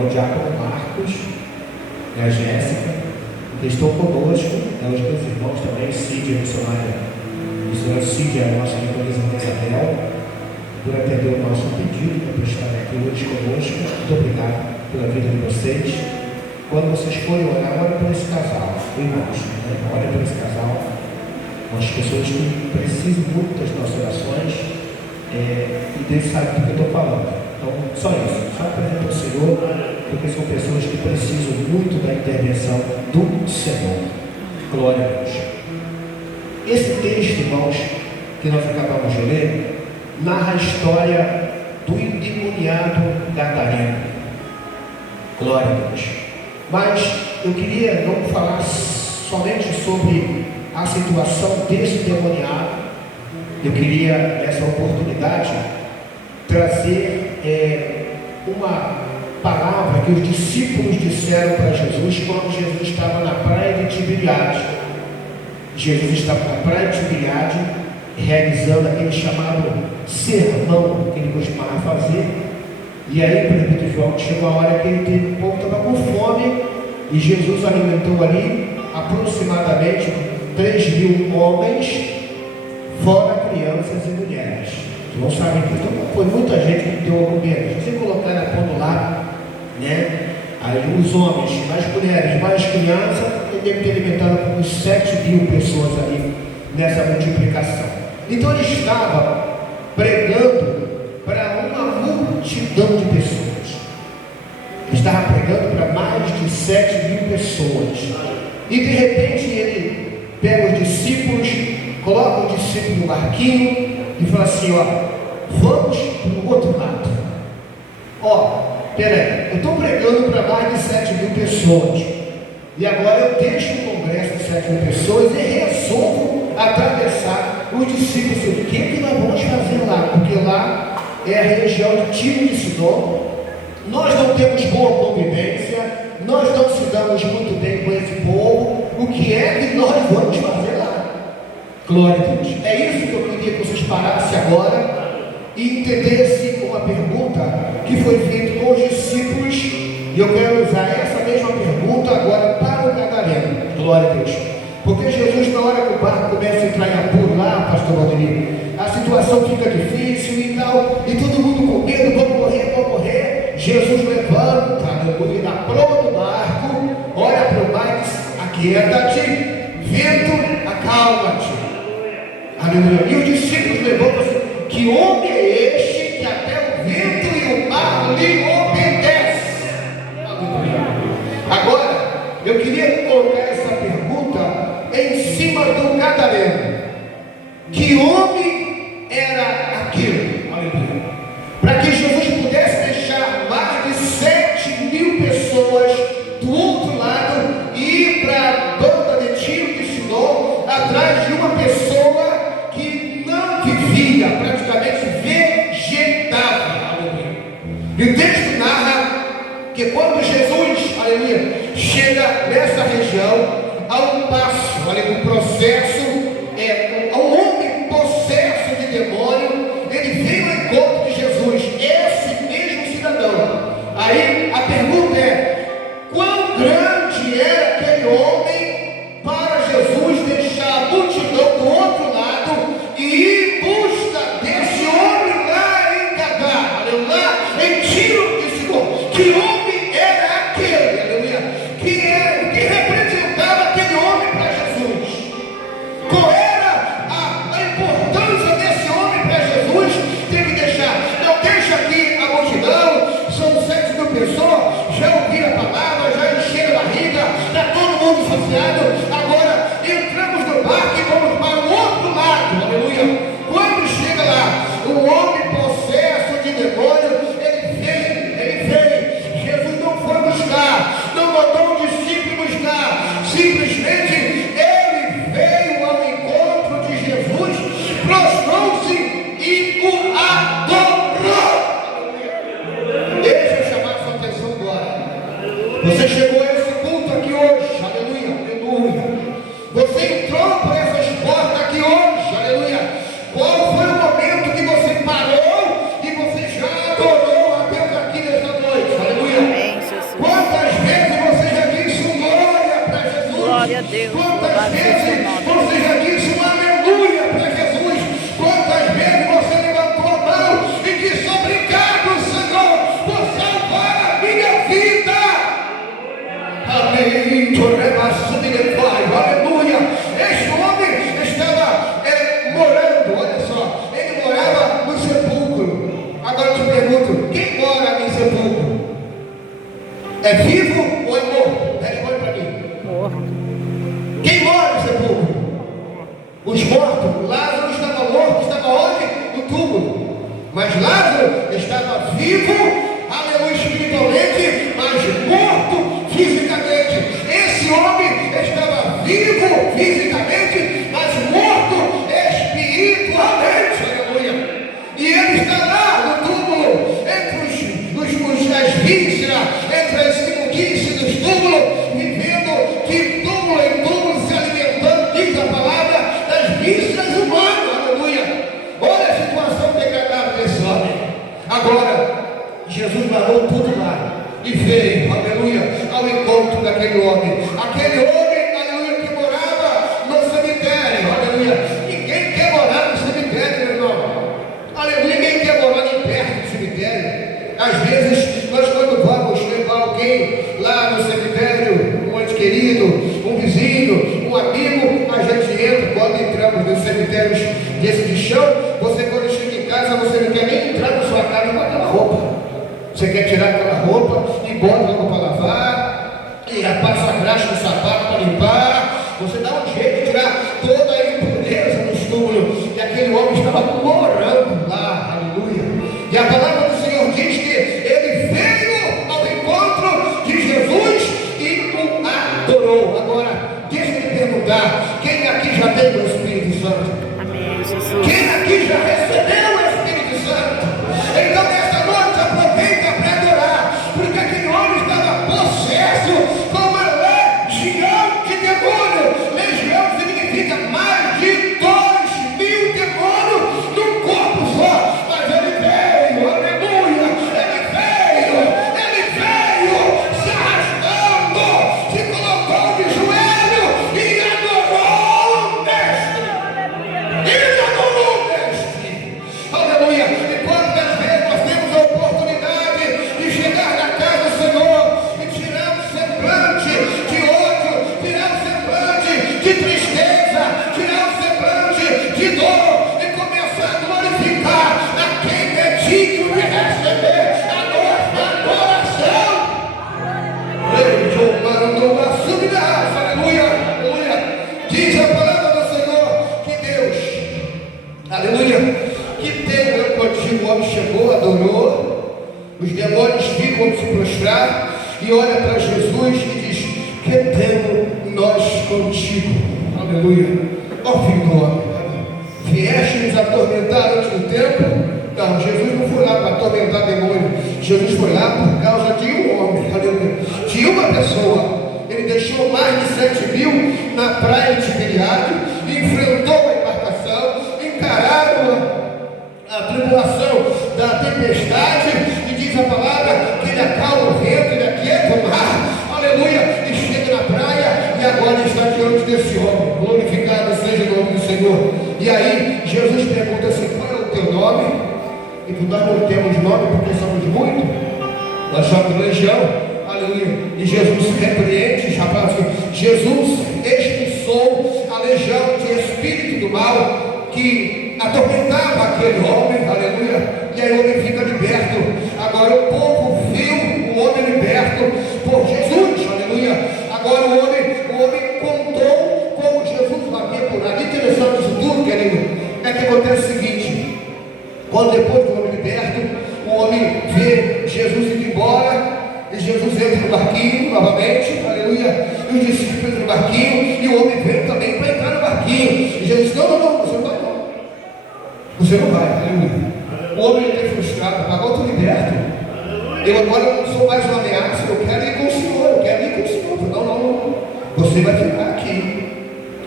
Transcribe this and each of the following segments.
ao diácono Marcos e a Jéssica, que estão conosco, aos meus irmãos também, Cid, a missionária Cid, a nossa organização Isabel, por atender o nosso pedido, por estar aqui hoje conosco. Muito obrigado pela vida de vocês. Quando vocês forem orar, ora por esse casal, irmãos, né? Ora por esse casal, as pessoas que precisam muito das nossas orações, e Deus sabe do que eu estou falando. Então, só isso, só apresenta o Senhor, porque são pessoas que precisam muito da intervenção do Senhor. Glória a Deus. Esse texto, irmãos, que nós acabamos de ler, narra a história do endemoniado gadareno. Glória a Deus. Mas eu queria não falar somente sobre a situação desse endemoniado. Eu queria, nessa oportunidade, trazer uma palavra que os discípulos disseram para Jesus quando Jesus estava na praia de Tiberiade. Jesus estava na praia de Tiberiade, realizando aquele chamado sermão que ele costumava fazer. E aí, presbítero João, chegou a hora que o povo estava com fome, e Jesus alimentou ali aproximadamente 3.000 homens, fora crianças e mulheres. Vocês não sabem que então, foi muita gente que deu a comer. Se você colocar na ponta lá, né? Aí os homens, mais mulheres, mais crianças, ele deve ter alimentado por uns 7.000 pessoas ali nessa multiplicação. Então ele estava pregando para uma multidão de pessoas. Ele estava pregando para mais de 7.000 pessoas. E de repente ele pega os discípulos, coloca o discípulo no barquinho e fala assim: ó, vamos para o outro lado. Ó, peraí, eu estou pregando para mais de 7.000 pessoas, e agora eu deixo o congresso de 7.000 pessoas e resolvo atravessar os discípulos. O que nós vamos fazer lá? Porque lá é a região de Tiro de Sidom. Nós não temos boa convivência, nós não se damos muito bem com esse povo. O que é que nós vamos fazer lá? Glória a Deus. É isso que eu queria que vocês parassem agora e entendessem uma pergunta que foi feita com os discípulos, e eu quero usar essa mesma pergunta agora para o gadareno. Glória a Deus. Porque Jesus, na hora que o barco começa a entrar em apuro lá, pastor Valdemir, a situação fica difícil e tal, e todo mundo com medo, vamos morrer. Jesus levanta, aleluia, da proa do barco, olha para o mar e diz: aquieta-te, vento, acalma-te. Aleluia. E os discípulos levantam assim: que homem é este que até o vento e o mar lhe obedecem? Aleluia. Agora, eu queria colocar essa pergunta em cima do gadareno. Que homem era aquele? Aleluia. Para que Jesus pudesse deixar mais de 7.000 pessoas do outro lado e ir para a banda de Tiro de Sidom, atrás de uma pessoa que não vivia, praticamente vegetava. Aleluia. E o texto narra que quando Jesus, aleluia, chega nessa região, há um passo, aleluia, um processo, um homem possesso de demônio, ele veio ao encontro de Jesus, esse mesmo cidadão. Aí a pergunta é: quão grande era aquele homem para Jesus deixar a multidão do outro lado e ir em busca desse homem lá em Gadá, aleluia, lá em Tiro de Sidom? Que homem era aquele, aleluia, que representava aquele homem para Jesus? Qual era a importância desse homem para Jesus? Tem que deixar, não deixa aqui a multidão, são 7.000 pessoas, já ouviram a palavra, já encheram a barriga, está todo mundo saciado, agora entramos no barco e vamos para o outro lado, aleluia. Quando chega lá, o homem possesso de demônio, ele veio, Jesus não foi buscar, não mandou um discípulo buscar, simplesmente ele veio ao encontro de Jesus, prostrou-se e o adorou. Deixa eu chamar sua atenção agora. Você chegou a esse culto aqui hoje, aleluia, aleluia. Você entrou por essas portas aqui hoje, aleluia. Qual foi o momento que você parou e você já adorou a Deus aqui nessa noite, aleluia? Deus, Quantas louvado seja o vezes nome. você já disse um aleluia para Jesus? Quantas vezes você levantou a mão e disse obrigado, Senhor, por salvar a minha vida? Amém. Aleluia. Este homem estava morando, olha só, ele morava no sepulcro. Agora eu te pergunto, quem mora em sepulcro? É vivo ou é morto? Responde para mim. Morto. Quem mora no sepulcro? Os mortos. Lázaro estava morto, estava onde? No túmulo. Mas Lázaro estava vivo, aleluia, espiritualmente, mas morto fisicamente. Esse homem estava vivo fisicamente, mas morto espiritualmente, aleluia. E ele está lá no túmulo, entre as vísceras, entre as imundícias dos túmulos, vivendo de túmulo em túmulo, se alimentando, diz a palavra, das vísceras humanas, aleluia. Olha a situação degradada desse homem. Agora, Jesus parou tudo lá e veio, aleluia, ao encontro daquele homem. Aquele homem, aleluia, que morava no cemitério, aleluia. Ninguém quer morar no cemitério, meu irmão. Aleluia, ninguém quer morar nem perto do cemitério. Às vezes, nós quando vamos levar alguém lá no cemitério, um ente querido, um vizinho, um amigo, a gente entra, quando entramos nos cemitérios desse de chão, você quando chega em casa, você não quer nem entrar na sua casa com aquela roupa. Você quer tirar aquela roupa e bota logo para lavar, e passa a graxa no sapato para limpar. Você dá um jeito de tirar toda a impureza no túmulo. E aquele homem estava morando lá, aleluia. E a palavra do Senhor diz que ele veio ao encontro de Jesus e o adorou. Agora, deixa eu me perguntar: quem aqui já tem o Espírito Santo? Amém, Jesus. Quem aqui já recebeu o Espírito Santo? Então, nessa noite, aproveita para adorar, porque aquele homem estava possesso com uma legião de demônio. Legião significa mais de 2.000 demônios num corpo só. Mas ele veio, aleluia, ele veio se arrastando, se colocou de joelho e adorou o mestre. Ele adorou o mestre. Aleluia. E quantas vezes nós temos a oportunidade de chegar na casa do Senhor e tirar o semblante de ódio, tirar o semblante de tristeza, tirar o semblante de dor e começar a glorificar a quem é digno de receber a nossa adoração. Aleluia, aleluia. Diz a palavra do Senhor que Deus, aleluia, que tempo contigo, o homem chegou, adorou, os demônios ficam se prostrar e olha para Jesus e diz: que temos nós contigo, aleluia. Ó filho do homem, vieste nos atormentar antes do tempo? Não, Jesus não foi lá para atormentar demônio. Jesus foi lá por causa de um homem, aleluia, de uma pessoa. Ele deixou mais de 7.000 na praia de Tiberiade, enfrentou a embarcação, encararam a tribulação da tempestade, e diz a palavra que ele acalma o vento, ele aquieta o mar, aleluia, e chega na praia, e agora está diante desse homem. Glorificado seja o nome do Senhor. E aí Jesus pergunta assim: qual é o teu nome? E nós não temos nome porque somos muitos, nós somos legião, aleluia. E Jesus repreende, já fala assim: Jesus expulsou a legião de espírito do mal que atormentava aquele homem, aleluia. E aí o homem fica liberto. Agora o povo viu o homem liberto por Jesus, aleluia. Agora o homem contou como Jesus havia curado. Interessante isso tudo, querido, é que acontece o seguinte: quando depois do homem liberto, o homem vê Jesus indo embora, e Jesus entra no barquinho novamente, aleluia, e os discípulos entram no barquinho, e o homem veio também para entrar no barquinho, e Jesus disse: não, você não vai não. Você não vai, aleluia. O homem está frustrado, agora eu estou liberto. Eu agora não sou mais uma ameaça, eu quero ir com o Senhor, eu quero ir com o Senhor. Não. Você vai ficar aqui,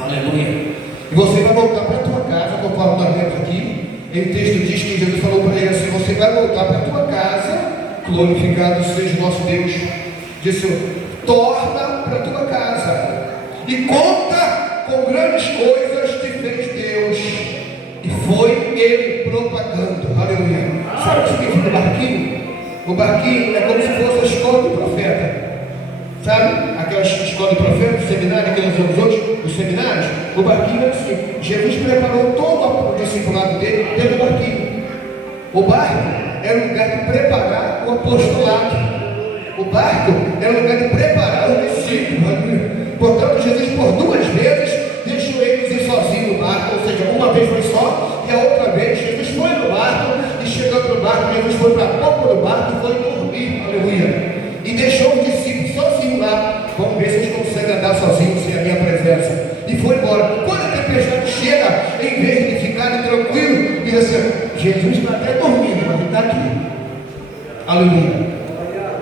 aleluia. E você vai voltar para a tua casa, conforme nós lemos aqui. E o texto diz que Jesus falou para ele assim: você vai voltar para a tua casa, glorificado seja o nosso Deus. Disse: torna para a tua casa. e conta com grandes coisas que fez Deus, e foi ele propagando. Aleluia. Sabe o que significa barquinho? O barquinho é como se fosse a escola do profeta. Sabe? Aquela escola de profeta, o seminário que nós vemos hoje, os seminários. O barquinho é assim. Jesus preparou todo o discipulado dele dentro do barquinho. O barco era um lugar de preparar o apostolado. O barco era um lugar de preparar os discípulos. Portanto, Jesus por 2 vezes deixou eles ir sozinhos no barco. Ou seja, uma vez foi só e a outra vez Jesus foi no barco. E chegando no barco, Jesus foi para a popa do barco e foi dormir. Aleluia. E deixou os discípulos sozinhos lá. Vamos ver se eles conseguem andar sozinhos sem a minha presença. E foi embora. Quando a tempestade chega, em vez de ficarem tranquilos, diz assim: Jesus está até dormindo, mas ele está aqui. Aleluia.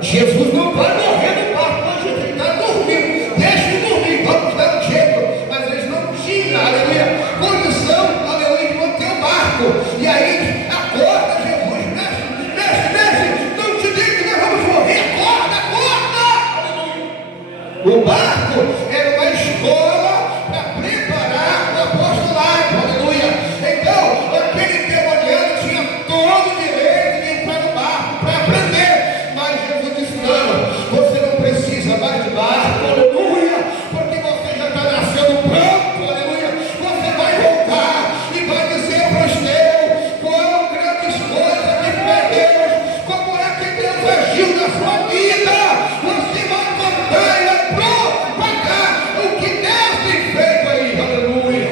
Jesus não vai morrer no barco, mas Jesus está dormindo. Deixa ele dormir, vamos dar um jeito. Mas eles não tinham, aleluia, condição, aleluia, de manter o barco. E aí, acorda, Jesus, mexe, não te digo que nós vamos morrer, acorda. O barco era uma escola para preparar o apostolado, aleluia. Então, aquele demoniado tinha todo o direito de entrar no barco para aprender, mas Jesus disse: não, você não precisa mais de barco, aleluia, porque você já está nascendo pronto, aleluia. Você vai voltar e vai dizer para os teus quão grandes coisas que fez Deus, como é que Deus agiu na sua vida. Você vai contar e vai propagar o que Deus tem feito aí, aleluia.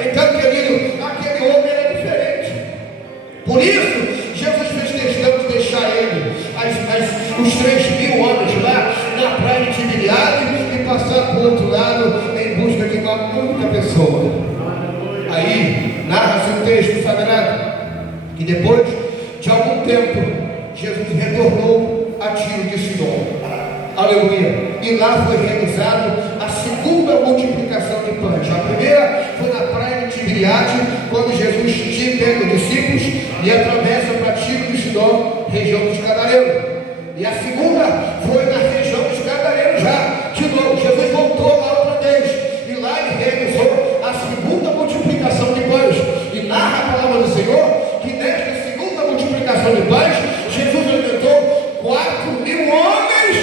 Então, querido, aquele homem era diferente. Por isso, Jesus fez questão de deixar ele, os 3.000 homens lá na praia de Tiberiade, e passar para o outro lado em busca de uma única pessoa. Aí, narra-se um texto sagrado que depois de algum tempo, Jesus retornou a Tiro de Sidom. Aleluia. E lá foi realizado a segunda multiplicação de pães. A primeira foi na praia de Tiberiade, quando Jesus tinha pego discípulos e atravessa para Tiro de Sidom, região dos Gadarenos. E a segunda foi na região dos Gadarenos já. De novo, Jesus voltou lá outra vez. E lá ele realizou a segunda multiplicação de pães. E narra a palavra do Senhor que nesta segunda multiplicação de pães, Jesus alimentou 4.000 homens,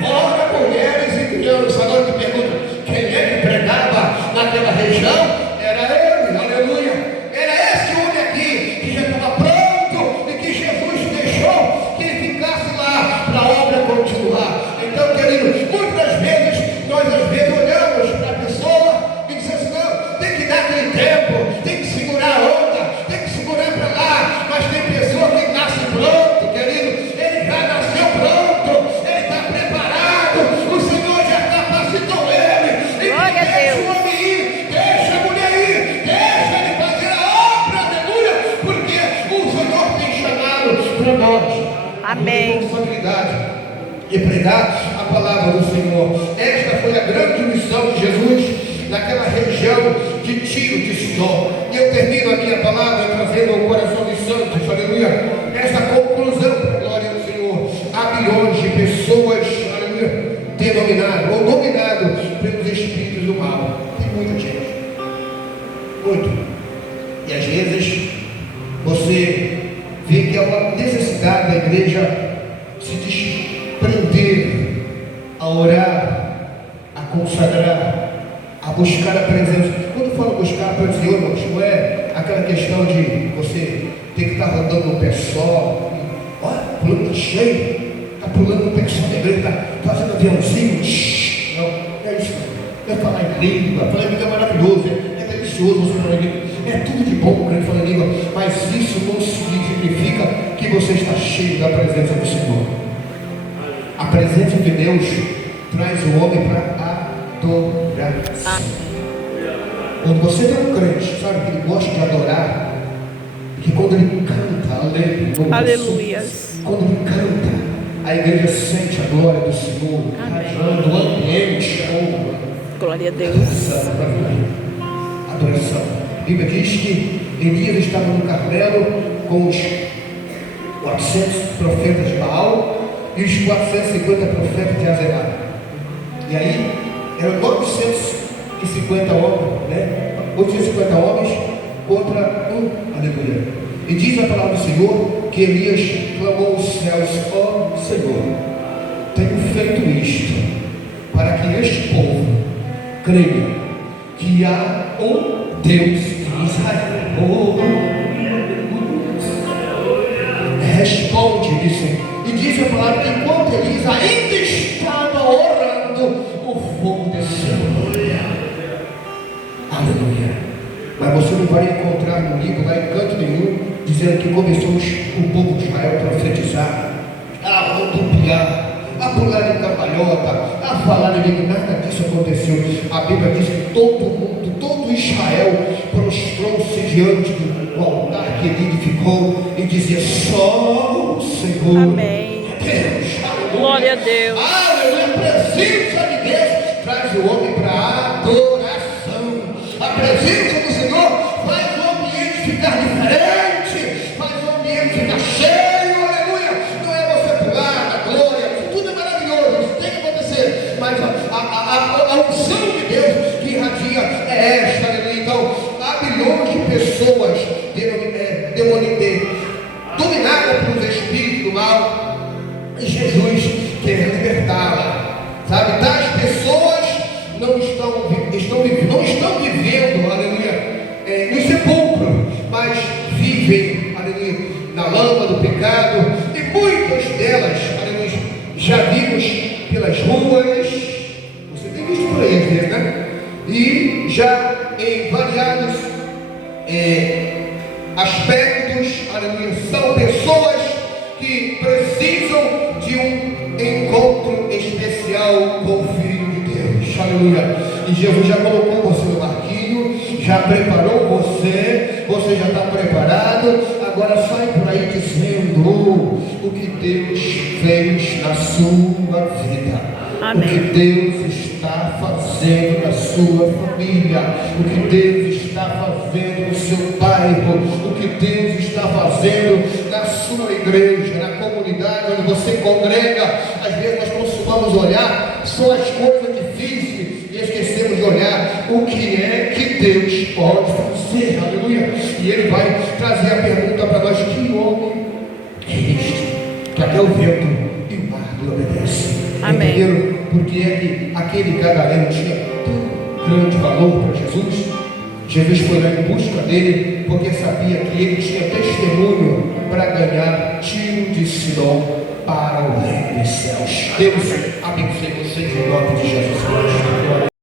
fora mulheres e crianças. Agora te pergunto, quem é que pregava naquela região? Era ele, aleluia. Era esse homem aqui que já estava pronto e que Jesus deixou que ele ficasse lá para a obra continuar. Então, querido, muitas vezes nós olhamos para a pessoa e dizemos assim: não, tem que dar aquele tempo, tem que segurar a onda, tem que segurar para lá. Mas tem pessoa que nasce pronto, querido, ele já nasceu pronto, ele está preparado, o Senhor já capacitou ele. E deixa o homem ir, deixa a mulher ir, deixa ele fazer a obra, aleluia, porque o Senhor tem chamado para nós. Amém. Responsabilidade e pregar a palavra do Senhor. Esta foi a grande missão de Jesus naquela região de Tiro de Sidom. E eu termino a minha palavra trazendo ao coração dos santos, aleluia, esta conclusão para a glória do Senhor. Há milhões de pessoas, aleluia, denominadas ou dominadas pelos espíritos do mal. Tem muita gente, muito. E às vezes você vê que há uma necessidade da igreja se desprender, a orar, a consagrar, a buscar a presença. Quando eu falo buscar a presença do Senhor, não é aquela questão de você ter que estar rodando no pé só. Olha, pulando está cheio, está pulando no pé só da igreja, está fazendo aviãozinho. Não, é isso não. É falar em língua. Falar em língua é maravilhoso, é delicioso você falar em língua. É tudo de bom quando falar em língua, mas isso não significa que você está cheio da presença do Senhor. A presença de Deus traz o homem para adoração. Quando você tem um crente, sabe, que ele gosta de adorar, que quando ele canta, aleluia, quando ele canta, a igreja sente a glória do Senhor, o ambiente, glória a Deus. Adoração. A Bíblia diz que Elias estava no Carmelo com os 400 profetas de Baal e os 450 profetas de Azerá. E aí Eram 950 homens, né? 850 homens contra um, aleluia. E diz a palavra do Senhor que Elias clamou aos céus: ó Senhor, tenho feito isto para que este povo creia que há um Deus em Israel. Responde, disse. E diz a palavra que enquanto Elias ainda estava orando, o fogo desceu. Aleluia. Mas você não vai encontrar no livro, lá em canto nenhum, dizendo que começou o povo de Israel a profetizar, a rodopiar, a pular em cambalhota, a falar em língua. Nada disso aconteceu. A Bíblia diz que todo mundo, todo Israel prostrou-se diante do altar que ele edificou e dizia: só o Senhor. Amém. Deus. Glória a Deus. Aleluia. A presença de Deus traz o homem para a adoração. A presença do Senhor faz o ambiente ficar diferente, faz o ambiente ficar cheio. Aleluia. Não é você pular na glória, isso tudo é maravilhoso, isso tem que acontecer, mas a unção de Deus que irradia é esta. Aleluia. Então há milhões de pessoas dominadas pelos espíritos do mal, e Jesus quer libertá-la, sabe? Tais pessoas não estão vivendo, aleluia, no sepulcro, mas vivem, aleluia, na lama do pecado, e muitas delas, aleluia, já vimos pelas ruas, você tem visto por aí às vezes, né? E já em variados aspectos, aleluia, são pessoas que precisam de um encontro especial com o Filho de Deus, aleluia. E Jesus já colocou você no barquinho, já preparou você já está preparado. Agora sai por aí dizendo o que Deus fez na sua vida. Amém. O que Deus está fazendo na sua família, o que Deus está fazendo no seu bairro, o que Deus está fazendo na sua igreja, na comunidade onde você congrega. Às vezes nós costumamos olhar só as coisas difíceis e esquecemos de olhar o que é que Deus pode fazer, aleluia. E Ele vai trazer a pergunta para nós: que homem é este que até o vento e o mar lhe obedecem? Amém. Entenderam? Porque é que aquele gadareno tinha tão grande valor para Jesus. Jesus foi lá em busca dele, porque sabia que ele tinha testemunho para ganhar Tiro de Sidom para o reino dos céus. Deus abençoe vocês em nome